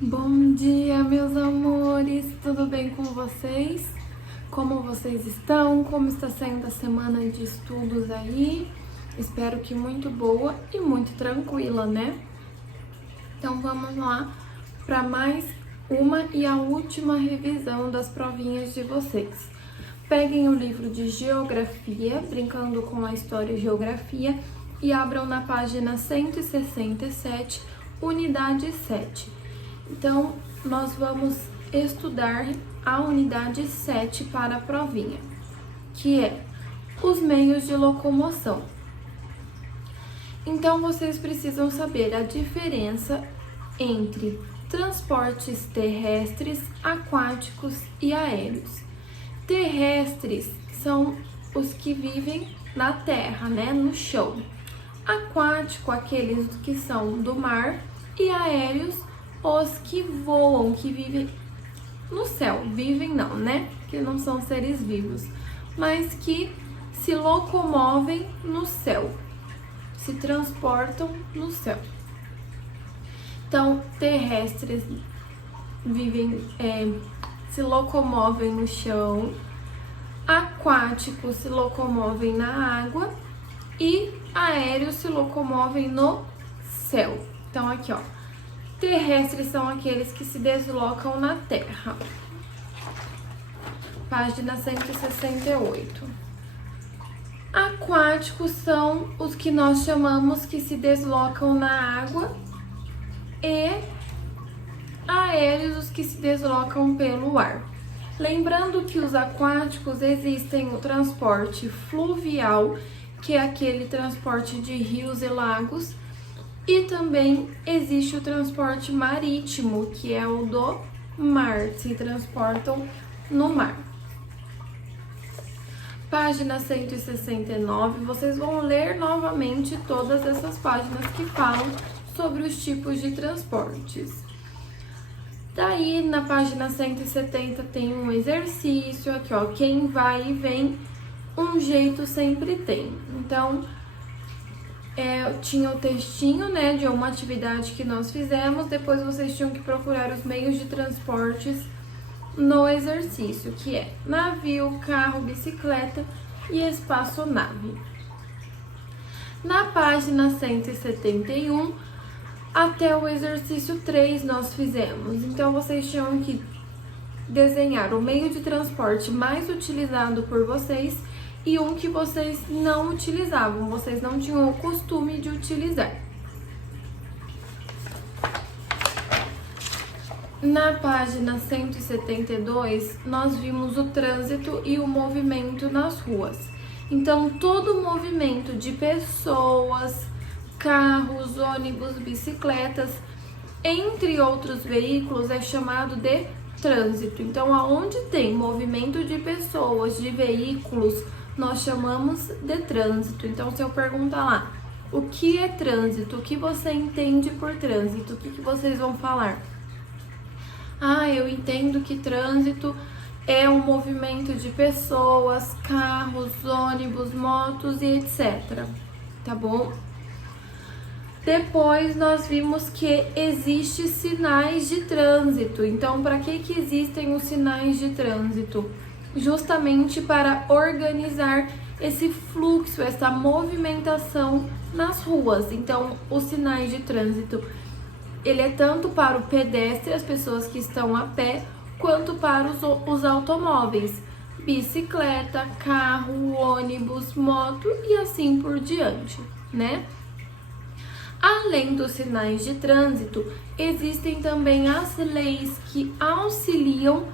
Bom dia, meus amores! Tudo bem com vocês? Como vocês estão? Como está sendo a semana de estudos aí? Espero que muito boa e muito tranquila, né? Então vamos lá para mais uma e a última revisão das provinhas de vocês. Peguem o livro de Geografia, Brincando com a História e Geografia, e abram na página 167, unidade 7. Então, nós vamos estudar a unidade 7 para a provinha, que é os meios de locomoção. Então, vocês precisam saber a diferença entre transportes terrestres, aquáticos e aéreos. Terrestres são os que vivem na terra, né, no chão. Aquático, aqueles que são do mar, e aéreos, os que voam, que vivem no céu. Vivem não, né? Que não são seres vivos, mas que se locomovem no céu, se transportam no céu. Então, terrestres vivem, se locomovem no chão, aquáticos se locomovem na água e aéreos se locomovem no céu. Então, aqui, ó. Terrestres são aqueles que se deslocam na terra. Página 168. Aquáticos são os que nós chamamos que se deslocam na água, e aéreos os que se deslocam pelo ar. Lembrando que os aquáticos existem o transporte fluvial, que é aquele transporte de rios e lagos, e também existe o transporte marítimo, que é o do mar, se transportam no mar. Página 169, vocês vão ler novamente todas essas páginas que falam sobre os tipos de transportes. Daí, na página 170 tem um exercício, aqui ó, quem vai e vem, um jeito sempre tem. Então, tinha o textinho, né, de uma atividade que nós fizemos, depois vocês tinham que procurar os meios de transportes no exercício, que é navio, carro, bicicleta e espaçonave. Na página 171, até o exercício 3 nós fizemos, então vocês tinham que desenhar o meio de transporte mais utilizado por vocês e um que vocês não utilizavam, vocês não tinham o costume de utilizar. Na página 172, nós vimos o trânsito e o movimento nas ruas. Então, todo movimento de pessoas, carros, ônibus, bicicletas, entre outros veículos, é chamado de trânsito. Então, aonde tem movimento de pessoas, de veículos, nós chamamos de trânsito. Então, se eu perguntar lá, o que é trânsito? O que você entende por trânsito? O que vocês vão falar? Ah, eu entendo que trânsito é um movimento de pessoas, carros, ônibus, motos e etc. Tá bom? Depois nós vimos que existem sinais de trânsito. Então, para que existem os sinais de trânsito? Justamente para organizar esse fluxo, essa movimentação nas ruas. Então, os sinais de trânsito, ele é tanto para o pedestre, as pessoas que estão a pé, quanto para os automóveis, bicicleta, carro, ônibus, moto e assim por diante, né? Além dos sinais de trânsito, existem também as leis que auxiliam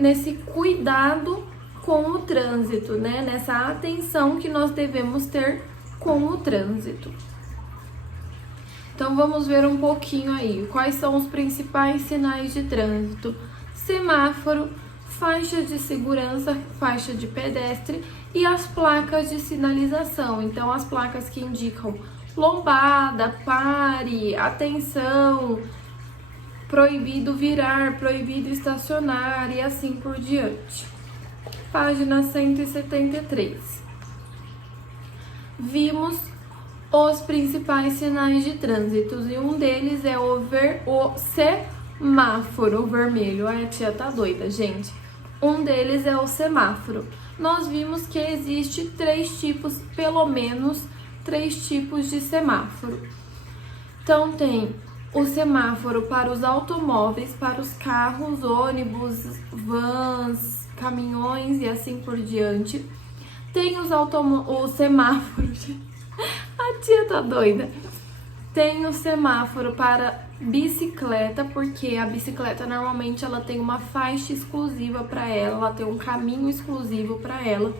nesse cuidado com o trânsito, né? Nessa atenção que nós devemos ter com o trânsito. Então, vamos ver um pouquinho aí. Quais são os principais sinais de trânsito? Semáforo, faixa de segurança, faixa de pedestre e as placas de sinalização. Então, as placas que indicam lombada, pare, atenção, proibido virar, proibido estacionar e assim por diante. Página 173. Vimos os principais sinais de trânsito e um deles é o semáforo vermelho. Ai, a tia tá doida, gente. Um deles é o semáforo. Nós vimos que existe pelo menos três tipos de semáforo. Então tem o semáforo para os automóveis, para os carros, ônibus, vans, caminhões e assim por diante. Tem os semáforos. A tia tá doida. Tem o semáforo para bicicleta, porque a bicicleta normalmente ela tem uma faixa exclusiva para ela tem um caminho exclusivo para ela.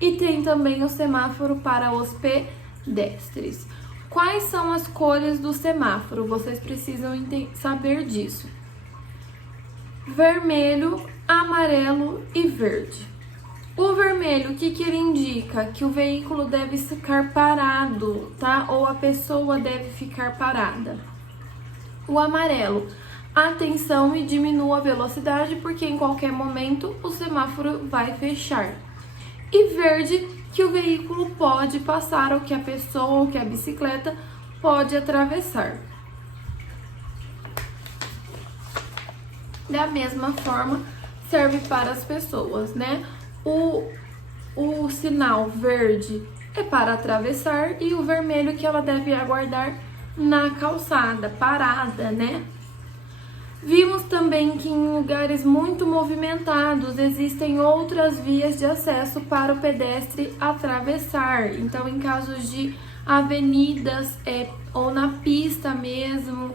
E tem também o semáforo para os pedestres. Quais são as cores do semáforo? Vocês precisam saber disso. Vermelho, amarelo e verde. O vermelho, o que ele indica? Que o veículo deve ficar parado, tá? Ou a pessoa deve ficar parada. O amarelo, atenção e diminua a velocidade, porque em qualquer momento o semáforo vai fechar. E verde, que o veículo pode passar, ou que a pessoa ou que a bicicleta pode atravessar. Da mesma forma, serve para as pessoas, né? O sinal verde é para atravessar e o vermelho que ela deve aguardar na calçada, parada, né? Vimos também que em lugares muito movimentados existem outras vias de acesso para o pedestre atravessar. Então, em casos de avenidas ou na pista mesmo,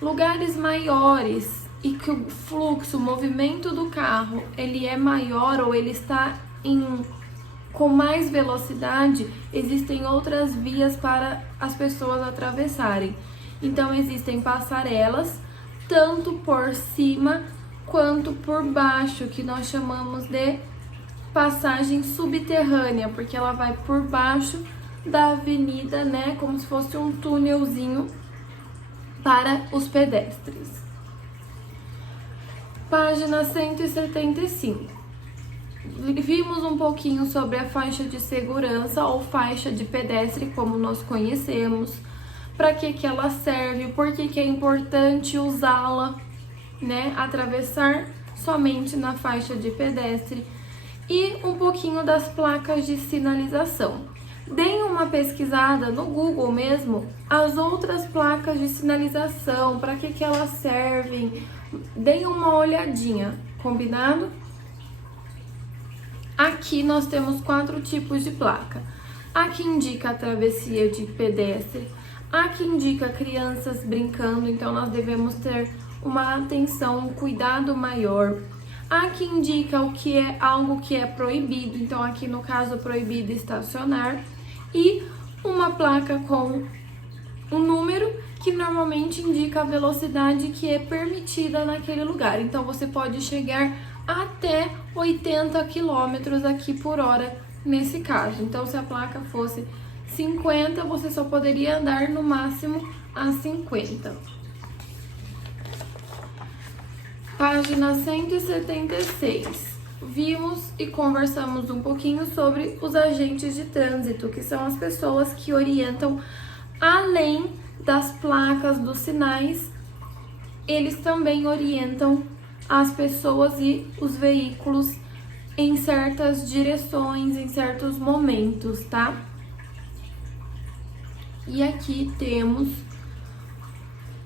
lugares maiores e que o fluxo, o movimento do carro, ele é maior ou ele está com mais velocidade, existem outras vias para as pessoas atravessarem. Então, existem passarelas, tanto por cima quanto por baixo, que nós chamamos de passagem subterrânea, porque ela vai por baixo da avenida, né, como se fosse um túnelzinho para os pedestres. Página 175. Vimos um pouquinho sobre a faixa de segurança ou faixa de pedestre, como nós conhecemos, para que ela serve, por que é importante usá-la, né? Atravessar somente na faixa de pedestre e um pouquinho das placas de sinalização. Deem uma pesquisada no Google mesmo, as outras placas de sinalização, para que elas servem, deem uma olhadinha, combinado? Aqui nós temos 4 tipos de placa. A que indica a travessia de pedestre, a que indica crianças brincando, então nós devemos ter uma atenção, um cuidado maior. A que indica o que é algo que é proibido, então aqui no caso proibido estacionar. E uma placa com um número que normalmente indica a velocidade que é permitida naquele lugar. Então você pode chegar até 80 km aqui por hora nesse caso. Então se a placa fosse 50, você só poderia andar no máximo a 50. Página 176. Vimos e conversamos um pouquinho sobre os agentes de trânsito, que são as pessoas que orientam além das placas, dos sinais, eles também orientam as pessoas e os veículos em certas direções, em certos momentos, tá? E aqui temos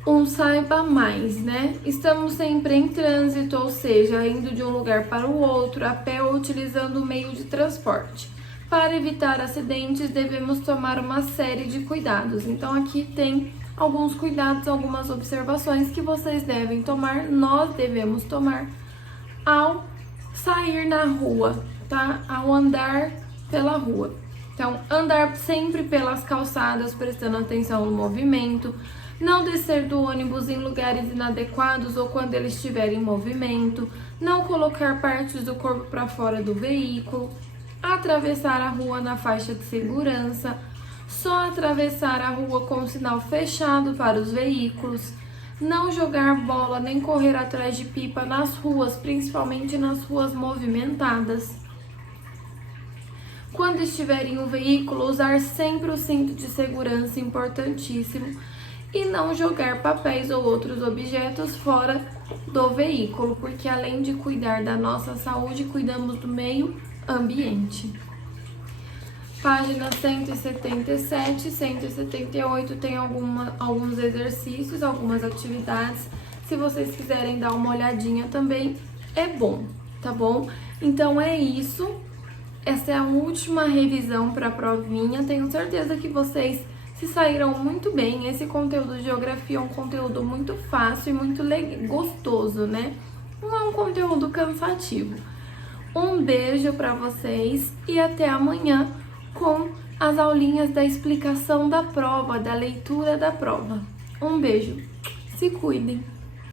um saiba mais, né? Estamos sempre em trânsito, ou seja, indo de um lugar para o outro, a pé ou utilizando o meio de transporte. Para evitar acidentes, devemos tomar uma série de cuidados. Então, aqui tem alguns cuidados, algumas observações que vocês devem tomar, nós devemos tomar ao sair na rua, tá? Ao andar pela rua. Então, andar sempre pelas calçadas, prestando atenção no movimento. Não descer do ônibus em lugares inadequados ou quando ele estiver em movimento. Não colocar partes do corpo para fora do veículo. Atravessar a rua na faixa de segurança. Só atravessar a rua com o sinal fechado para os veículos. Não jogar bola nem correr atrás de pipa nas ruas, principalmente nas ruas movimentadas. Quando estiver em um veículo, usar sempre o cinto de segurança, importantíssimo. E não jogar papéis ou outros objetos fora do veículo, porque além de cuidar da nossa saúde, cuidamos do meio ambiente. Página 177 e 178 tem alguns exercícios, algumas atividades. Se vocês quiserem dar uma olhadinha também, é bom, tá bom? Então é isso. Essa é a última revisão para a provinha. Tenho certeza que vocês se saíram muito bem. Esse conteúdo de geografia é um conteúdo muito fácil e muito gostoso, né? Não é um conteúdo cansativo. Um beijo para vocês e até amanhã com as aulinhas da explicação da prova, da leitura da prova. Um beijo. Se cuidem.